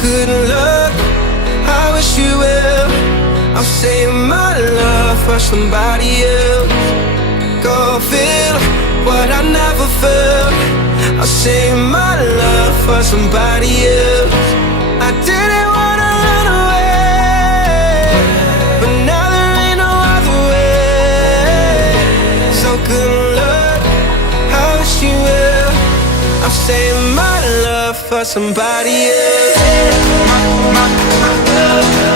couldn't look, I wish you will. I'll save my love for somebody else. Go feel what I never felt. I'll save my love for somebody else. I didn't wanna run away, but now there ain't no other way. So good luck, I wish you will. I'm saving my love for somebody else. My love.